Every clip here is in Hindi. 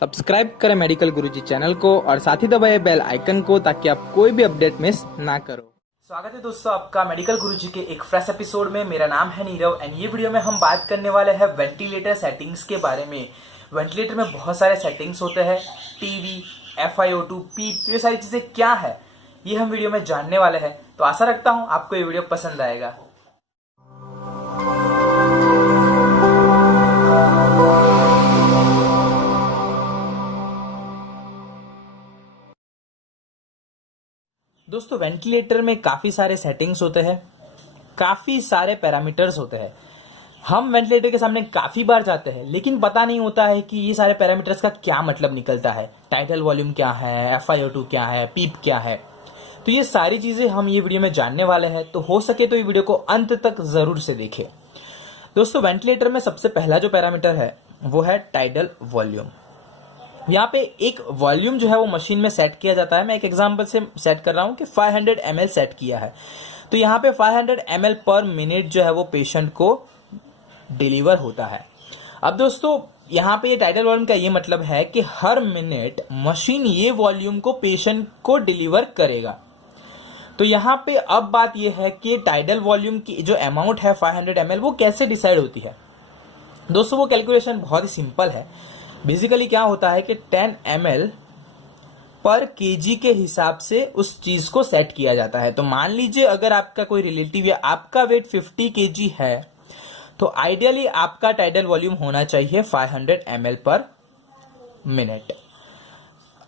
सब्सक्राइब करें मेडिकल गुरुजी चैनल को और साथ ही दबाए बेल आइकन को ताकि आप कोई भी अपडेट मिस ना करो। स्वागत है दोस्तों आपका मेडिकल गुरुजी के एक फ्रेश एपिसोड में। मेरा नाम है नीरव एंड ये वीडियो में हम बात करने वाले हैं वेंटिलेटर सेटिंग्स के बारे में। वेंटिलेटर में बहुत सारे सेटिंग्स होते हैं, टीवी, FiO2, पीप, तो ये सारी चीजें क्या है ये हम वीडियो में जानने वाले हैं। तो आशा रखता हूँ आपको ये वीडियो पसंद आएगा। दोस्तों वेंटिलेटर में काफी सारे सेटिंग्स होते हैं, काफी सारे पैरामीटर्स होते हैं। हम वेंटिलेटर के सामने काफी बार जाते हैं लेकिन पता नहीं होता है कि ये सारे पैरामीटर्स का क्या मतलब निकलता है। टाइडल वॉल्यूम क्या है, FiO2 क्या है, पीप क्या है, तो ये सारी चीजें हम ये वीडियो में जानने वाले हैं। तो हो सके तो ये वीडियो को अंत तक जरूर से देखें। दोस्तों वेंटिलेटर में सबसे पहला जो पैरामीटर है वो है टाइडल वॉल्यूम। यहाँ पे एक वॉल्यूम जो है वो मशीन में सेट किया जाता है। मैं एक एग्जांपल से सेट कर रहा हूँ कि 500 ml सेट किया है, तो यहाँ पे 500 ml पर मिनट जो है वो पेशेंट को डिलीवर होता है। अब दोस्तों यहाँ पे ये टाइडल वॉल्यूम का ये मतलब है कि हर मिनट मशीन ये वॉल्यूम को पेशेंट को डिलीवर करेगा। तो यहाँ पे अब बात ये है कि टाइडल वॉल्यूम की जो अमाउंट है 500 ml वो कैसे डिसाइड होती है। दोस्तों वो कैलकुलेशन बहुत ही सिंपल है। बेसिकली क्या होता है कि 10 ml पर केजी के हिसाब से उस चीज को सेट किया जाता है। तो मान लीजिए अगर आपका कोई रिलेटिव या आपका वेट 50 केजी है तो आइडियली आपका टाइडल वॉल्यूम होना चाहिए 500 ml पर मिनट।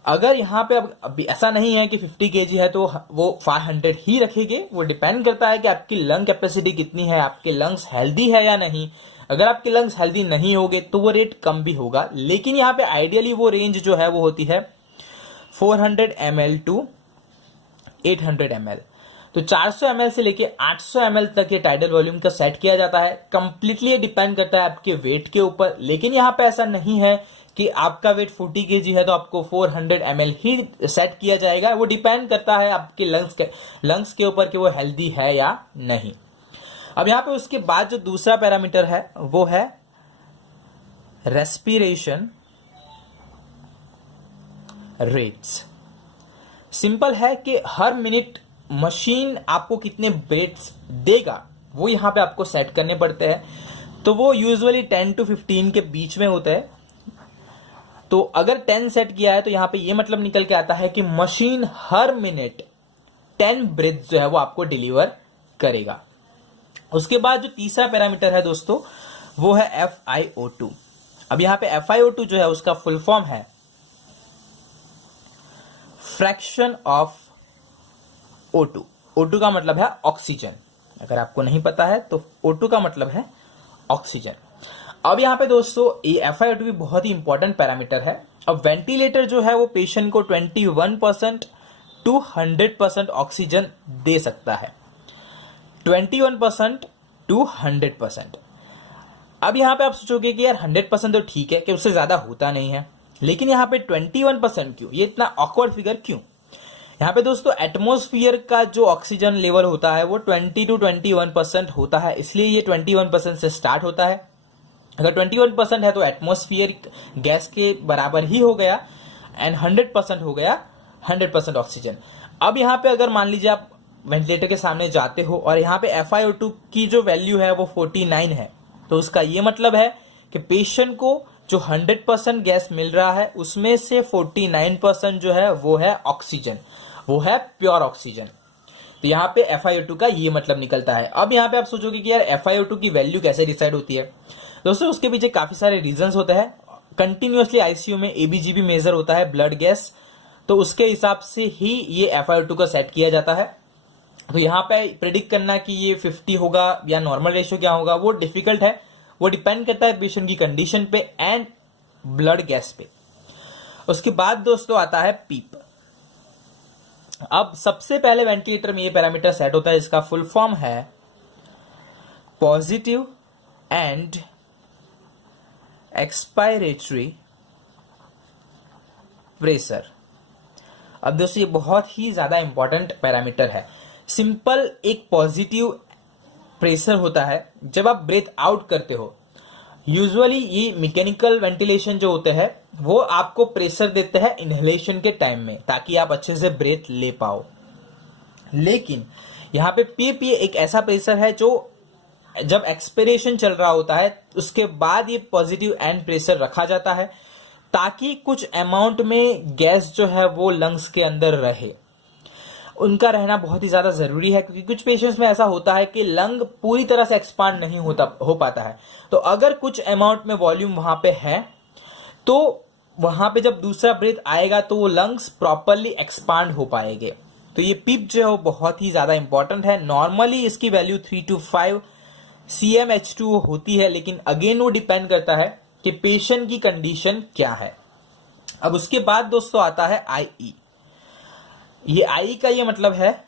अगर यहाँ पे अब ऐसा नहीं है कि 50 केजी है तो वो 500 ही रखेंगे, वो डिपेंड करता है कि आपकी लंग कैपेसिटी कितनी है, आपके लंग्स हेल्दी है या नहीं। अगर आपके लंग्स हेल्दी नहीं होंगे तो वो रेट कम भी होगा, लेकिन यहाँ पे आइडियली वो रेंज जो है वो होती है 400 ml टू 800 ml। तो 400 ml से लेके 800 ml तक ये टाइडल वॉल्यूम का सेट किया जाता है। कंप्लीटली डिपेंड करता है आपके वेट के ऊपर, लेकिन यहाँ पे ऐसा नहीं है कि आपका वेट 40 केजी है तो आपको 400 ml ही सेट किया जाएगा। वो डिपेंड करता है आपके लंग्स के ऊपर कि वो हेल्दी है या नहीं। अब यहाँ पे उसके बाद जो दूसरा पैरामीटर है वो है रेस्पिरेशन रेट्स। सिंपल है कि हर मिनट मशीन आपको कितने ब्रेथ्स देगा वो यहां पे आपको सेट करने पड़ते हैं। तो वो यूजुअली 10 to 15 के बीच में होता है। तो अगर 10 सेट किया है तो यहां पे ये मतलब निकल के आता है कि मशीन हर मिनट 10 ब्रेथ जो है वो आपको डिलीवर करेगा। उसके बाद जो तीसरा पैरामीटर है दोस्तों वो है FiO2। अब यहां पे FiO2 जो है उसका फुल फॉर्म है फ्रैक्शन ऑफ O2। O2 का मतलब है ऑक्सीजन। अगर आपको नहीं पता है तो O2 का मतलब है ऑक्सीजन। अब यहां पे दोस्तों ये FiO2 भी बहुत ही इंपॉर्टेंट पैरामीटर है। अब वेंटिलेटर जो है वो पेशेंट को 21% टू 100% ऑक्सीजन दे सकता है, 21% टू 100%। अब यहां पे आप सोचोगे कि यार 100% तो ठीक है कि उससे ज्यादा होता नहीं है, लेकिन यहां पे 21% क्यों, ये इतना ऑकवर्ड फिगर क्यों। यहां पे दोस्तों एटमॉस्फेयर का जो ऑक्सीजन लेवल होता है वो 20 to 21% होता है, इसलिए ये 21% से स्टार्ट होता है। अगर 21% है तो एटमॉस्फेयर गैस के बराबर ही हो गया एंड 100% हो गया 100% ऑक्सीजन। अब यहां पे अगर मान लीजिए आप वेंटिलेटर के सामने जाते हो और यहाँ पे FiO2 की जो वैल्यू है वो 49 है, तो उसका ये मतलब है कि पेशेंट को जो 100% गैस मिल रहा है उसमें से 49% जो है वो है ऑक्सीजन, वो है प्योर ऑक्सीजन। तो यहाँ पे FiO2 का ये मतलब निकलता है। अब यहाँ पे आप सोचोगे कि यार FiO2 की वैल्यू कैसे डिसाइड होती है। दोस्तों उसके पीछे काफी सारे रीजंस होते हैं। कंटिन्यूअसली ICU में ABGB मेजर होता है, ब्लड गैस, तो उसके हिसाब से ही ये FiO2 का सेट किया जाता है। तो यहाँ पे प्रिडिक्ट करना कि ये 50 होगा या नॉर्मल रेशियो क्या होगा वो डिफिकल्ट है। वो डिपेंड करता है पेशेंट की कंडीशन पे एंड ब्लड गैस पे। उसके बाद दोस्तों आता है पीप। अब सबसे पहले वेंटिलेटर में ये पैरामीटर सेट होता है, इसका फुल फॉर्म है पॉजिटिव एंड एक्सपायरेटरी प्रेशर। अब दोस्तों ये बहुत ही ज्यादा इंपॉर्टेंट पैरामीटर है। सिंपल एक पॉजिटिव प्रेशर होता है जब आप ब्रेथ आउट करते हो। यूजुअली ये मैकेनिकल वेंटिलेशन जो होते हैं वो आपको प्रेशर देते हैं इनहेलेशन के टाइम में, ताकि आप अच्छे से ब्रेथ ले पाओ। लेकिन यहाँ पे पीप ये एक ऐसा प्रेशर है जो जब एक्सपिरेशन चल रहा होता है उसके बाद ये पॉजिटिव एंड प्रेशर रखा जाता है, ताकि कुछ अमाउंट में गैस जो है वो लंग्स के अंदर रहे। उनका रहना बहुत ही ज्यादा जरूरी है, क्योंकि कुछ पेशेंट्स में ऐसा होता है कि लंग पूरी तरह से एक्सपांड नहीं हो पाता है। तो अगर कुछ अमाउंट में वॉल्यूम वहां पे है तो वहां पे जब दूसरा ब्रेथ आएगा तो वो लंग्स प्रॉपरली एक्सपांड हो पाएंगे। तो ये पिप जो है वो बहुत ही ज्यादा इंपॉर्टेंट है। नॉर्मली इसकी वैल्यू 3 to 5 cmH2 होती है, लेकिन अगेन वो डिपेंड करता है कि पेशेंट की कंडीशन क्या है। अब उसके बाद दोस्तों आता है आई। ये आई का ये मतलब है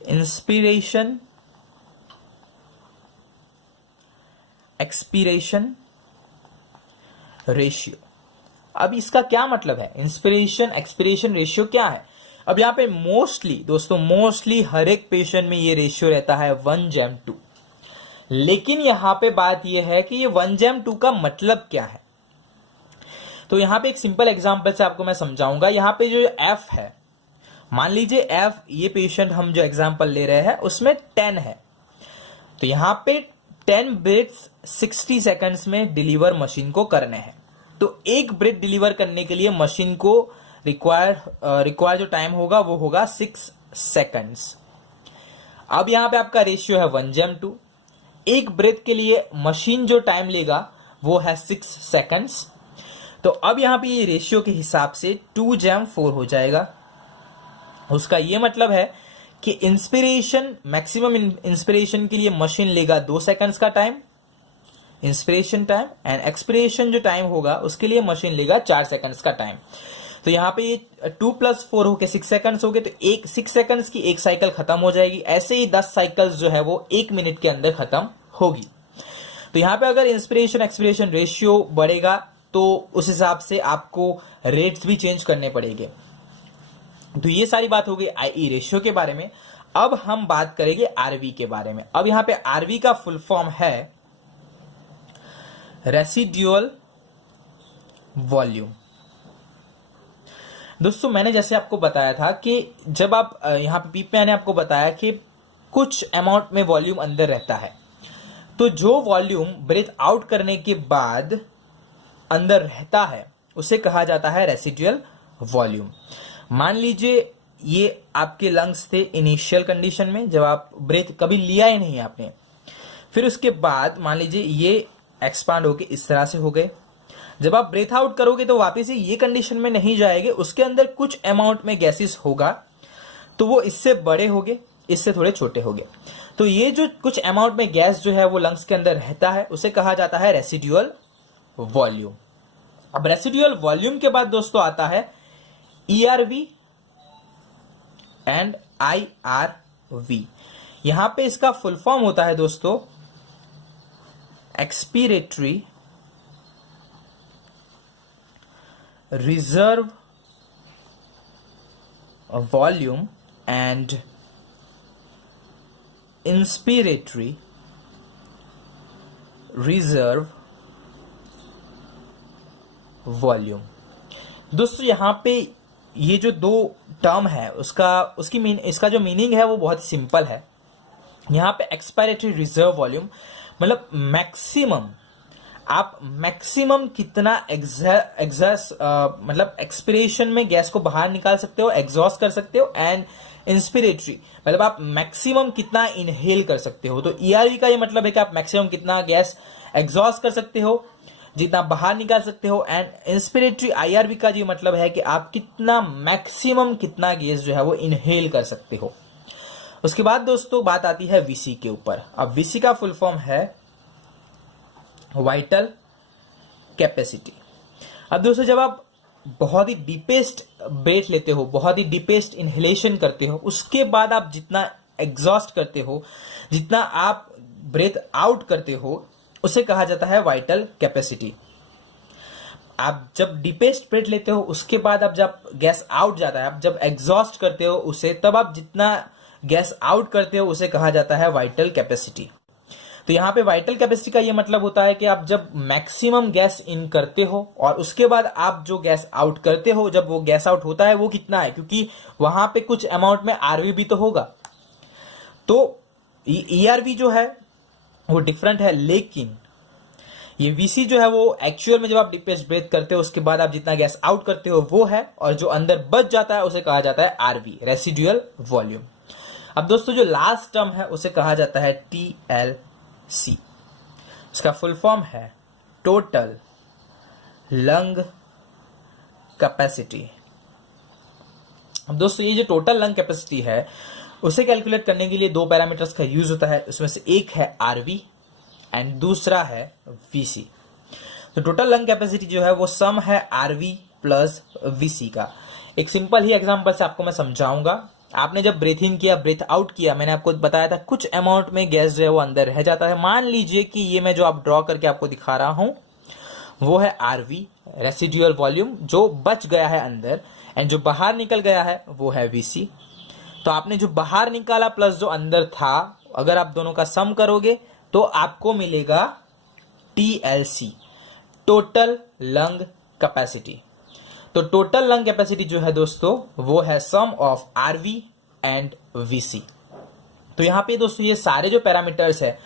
इंस्पिरेशन एक्सपीरेशन रेशियो। अब इसका क्या मतलब है, इंस्पिरेशन एक्सपीरेशन रेशियो क्या है? अब यहां पे मोस्टली हर एक पेशेंट में ये रेशियो रहता है 1:2। लेकिन यहां पे बात यह है कि ये 1:2 का मतलब क्या है। तो यहां पे एक सिंपल एग्जांपल से आपको मैं समझाऊंगा। यहां पे जो एफ है, मान लीजिए एफ, ये पेशेंट हम जो एग्जांपल ले रहे हैं उसमें 10 है। तो यहां पे 10 ब्रेथ्स 60 सेकंड्स में डिलीवर मशीन को करने हैं। तो एक ब्रेथ डिलीवर करने के लिए मशीन को रिक्वायर जो टाइम होगा वो होगा 6 सेकंड्स। अब यहां पे आपका रेशियो है 1:2। एक ब्रेथ के लिए मशीन जो टाइम लेगा वो है 6 सेकंड्स। तो अब यहां पे ये रेशियो के हिसाब से 2:4 हो जाएगा। उसका ये मतलब है कि इंस्पिरेशन, मैक्सिमम इंस्पिरेशन के लिए मशीन लेगा 2 सेकंड्स का time, inspiration time, and expiration जो टाइम होगा उसके लिए मशीन लेगा 4 सेकंड्स का टाइम। तो यहाँ पे ये 2 + 4 होके 6 सेकंड्स हो गए। तो 6 सेकंड्स की एक साइकिल खत्म हो जाएगी। ऐसे ही 10 साइकिल्स जो है वो 1 मिनट के अंदर खत्म होगी। तो यहाँ पे अगर इंस्पिरेशन एक्सपिरेशन रेशियो बढ़ेगा तो उस हिसाब से आपको रेट्स भी चेंज करने पड़ेंगे। तो ये सारी बात हो गई आई रेशियो के बारे में। अब हम बात करेंगे आरवी के बारे में। अब यहां पे आरवी का फुल फॉर्म है रेसिड्यूअल वॉल्यूम। दोस्तों मैंने जैसे आपको बताया था कि जब आप यहां पे पीप में मैंने आपको बताया कि कुछ अमाउंट में वॉल्यूम अंदर रहता है, तो जो वॉल्यूम ब्रेथ आउट करने के बाद अंदर रहता है उसे कहा जाता है रेसिड्यूअल वॉल्यूम। मान लीजिए ये आपके लंग्स थे इनिशियल कंडीशन में, जब आप ब्रेथ कभी लिया ही नहीं आपने, फिर उसके बाद मान लीजिए ये एक्सपांड होके इस तरह से हो गए। जब आप ब्रेथ आउट करोगे तो वापस से ये कंडीशन में नहीं जाएंगे, उसके अंदर कुछ अमाउंट में गैसेस होगा, तो वो इससे बड़े होंगे, इससे थोड़े छोटे होंगे। तो ये जो कुछ अमाउंट में गैस जो है वो लंग्स के अंदर रहता है उसे कहा जाता है रेसिड्यूअल वॉल्यूम। अब रेसिड्यूअल वॉल्यूम के बाद दोस्तों आता है ERV एंड IRV। यहां पे इसका फुल फॉर्म होता है दोस्तों expiratory reserve volume and inspiratory reserve volume. दोस्तों यहां पे ये जो दो टर्म है इसका जो मीनिंग है वो बहुत सिंपल है। यहां पे एक्सपायरेटरी रिजर्व वॉल्यूम मतलब मैक्सिमम कितना मतलब एक्सपिरेशन में गैस को बाहर निकाल सकते हो, एग्जॉस्ट कर सकते हो, एंड इंस्पिरेटरी मतलब आप मैक्सिमम कितना इनहेल कर सकते हो। तो ERV का ये मतलब है कि आप मैक्सिमम कितना गैस एग्जॉस्ट कर सकते हो, जितना बाहर निकाल सकते हो, एंड इंस्पिरेटरी IRV का जो मतलब है कि आप कितना मैक्सिमम कितना गैस जो है वो इनहेल कर सकते हो। उसके बाद दोस्तों बात आती है VC के ऊपर। अब VC का फुल फॉर्म है वाइटल कैपेसिटी। अब दोस्तों जब आप बहुत ही डीपेस्ट ब्रेथ लेते हो, बहुत ही डीपेस्ट इनहेलेशन करते हो, उसके बाद आप जितना एग्जॉस्ट करते हो, जितना आप ब्रेथ आउट करते हो, उसे कहा जाता है वाइटल कैपेसिटी। आप जब डीपेस्ट ब्रेथ लेते हो उसके बाद आप जब गैस आउट जाता है, आप जब एग्जॉस्ट करते हो उसे, तब आप जितना गैस आउट करते हो उसे कहा जाता है वाइटल कैपेसिटी। तो यहाँ पे वाइटल कैपेसिटी का ये मतलब होता है कि आप जब मैक्सिमम गैस इन करते हो और उसके बाद आप जो गैस आउट करते हो, जब वो गैस आउट होता है वो कितना है, क्योंकि वहां पे कुछ अमाउंट में आरवी भी तो होगा। तो ईआरवी जो है वो डिफरेंट है, लेकिन ये वीसी जो है वो एक्चुअल में जब आप डीपेस्ट ब्रेथ करते हो उसके बाद आप जितना गैस आउट करते हो वो है, और जो अंदर बच जाता है उसे कहा जाता है आरवी, रेसिडुअल वॉल्यूम। अब दोस्तों जो लास्ट टर्म है उसे कहा जाता है टीएलसी। इसका फुल फॉर्म है टोटल लंग कैपेसिटी। अब दोस्तों ये जो टोटल लंग कैपेसिटी है उसे कैलकुलेट करने के लिए दो पैरामीटर्स का यूज होता है, उसमें से एक है आरवी एंड दूसरा है वीसी। तो टोटल लंग कैपेसिटी जो है वो सम है आरवी प्लस वीसी का। एक सिंपल ही एग्जांपल से आपको मैं समझाऊंगा। आपने जब ब्रेथ इन किया, ब्रेथ आउट किया, मैंने आपको बताया था कुछ अमाउंट में गैस जो है वो अंदर रह जाता है। मान लीजिए कि ये मैं जो आप ड्रॉ करके आपको दिखा रहा हूं वो है आरवी, रेसिडुअल वॉल्यूम, जो बच गया है अंदर, एंड जो बाहर निकल गया है वो है वीसी। तो आपने जो बाहर निकाला प्लस जो अंदर था, अगर आप दोनों का सम करोगे तो आपको मिलेगा टीएलसी, टोटल लंग कैपेसिटी। तो टोटल लंग कैपेसिटी जो है दोस्तों वो है सम ऑफ आरवी एंड वीसी। तो यहां पे दोस्तों ये सारे जो पैरामीटर्स है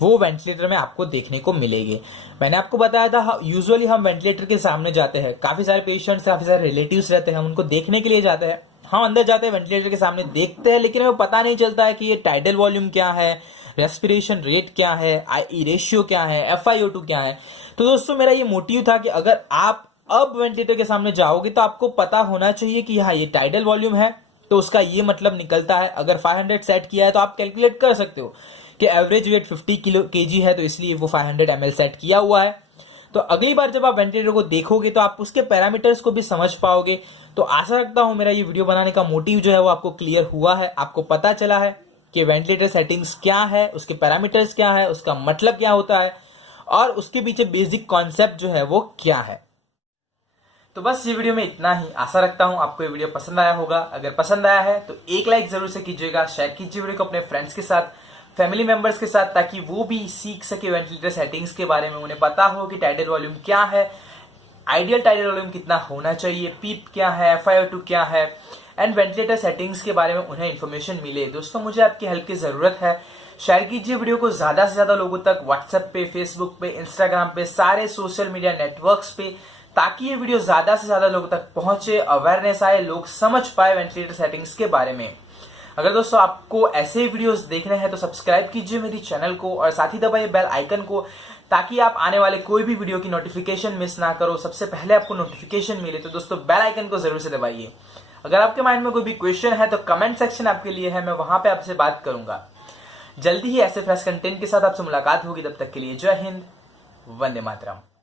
वो वेंटिलेटर में आपको देखने को मिलेंगे। मैंने आपको बताया था यूजुअली हम वेंटिलेटर के सामने जाते हैं, काफी सारे पेशेंट्स, काफी सारे रिलेटिव्स रहते हैं, हम उनको देखने के लिए जाते हैं। हम अंदर जाते हैं, वेंटिलेटर के सामने देखते हैं, लेकिन हमें पता नहीं चलता है कि ये टाइडल वॉल्यूम क्या है, रेस्पिरेशन रेट क्या है, आई रेशियो क्या है, FiO2 क्या है। तो दोस्तों मेरा ये मोटिव था कि अगर आप अब वेंटिलेटर के सामने जाओगे तो आपको पता होना चाहिए कि हाँ ये टाइडल वॉल्यूम है, तो उसका ये मतलब निकलता है। अगर 500 सेट किया है तो आप कैलकुलेट कर सकते हो कि एवरेज वेट 50 kg है, तो इसलिए वो 500 ml सेट किया हुआ है। तो अगली बार जब आप वेंटिलेटर को देखोगे तो आप उसके पैरामीटर्स को भी समझ पाओगे। तो आशा रखता हूं मेरा ये वीडियो बनाने का मोटिव जो है वो आपको क्लियर हुआ है, आपको पता चला है कि वेंटिलेटर सेटिंग्स क्या है, उसके पैरामीटर्स क्या है, उसका मतलब क्या होता है, और उसके पीछे बेसिक कॉन्सेप्ट जो है वो क्या है। तो बस ये वीडियो में इतना ही। आशा रखता हूं आपको ये वीडियो पसंद आया होगा। अगर पसंद आया है तो एक लाइक जरूर से कीजिएगा, शेयर कीजिए वीडियो को अपने फ्रेंड्स के साथ, फैमिली मेंबर्स के साथ, ताकि वो भी सीख सके वेंटिलेटर सेटिंग्स के बारे में, उन्हें पता हो कि टाइडल वॉल्यूम क्या है, आइडियल टाइडल वॉल्यूम कितना होना चाहिए, पीप क्या है, FiO2 क्या है, एंड वेंटिलेटर सेटिंग्स के बारे में उन्हें इन्फॉर्मेशन मिले। दोस्तों मुझे आपकी हेल्प की जरूरत है। शेयर कीजिए वीडियो को ज्यादा से ज्यादा लोगों तक, व्हाट्सएप पे, फेसबुक पे, इंस्टाग्राम पे, सारे सोशल मीडिया नेटवर्क्स पे, ताकि ये वीडियो ज्यादा से ज्यादा लोगों तक पहुंचे, अवेयरनेस आए, लोग समझ पाए वेंटिलेटर सेटिंग्स के बारे में। अगर दोस्तों आपको ऐसे वीडियोस देखने हैं तो सब्सक्राइब कीजिए मेरी चैनल को और साथ ही दबाइए बेल आइकन को, ताकि आप आने वाले कोई भी वीडियो की नोटिफिकेशन मिस ना करो, सबसे पहले आपको नोटिफिकेशन मिले। तो दोस्तों बेल आइकन को जरूर से दबाइए। अगर आपके माइंड में कोई भी क्वेश्चन है तो कमेंट सेक्शन आपके लिए है, मैं वहां पे आपसे बात करूंगा। जल्दी ही ऐसे फ्रेश कंटेंट के साथ आपसे मुलाकात होगी। तब तक के लिए जय हिंद, वंदे मातरम।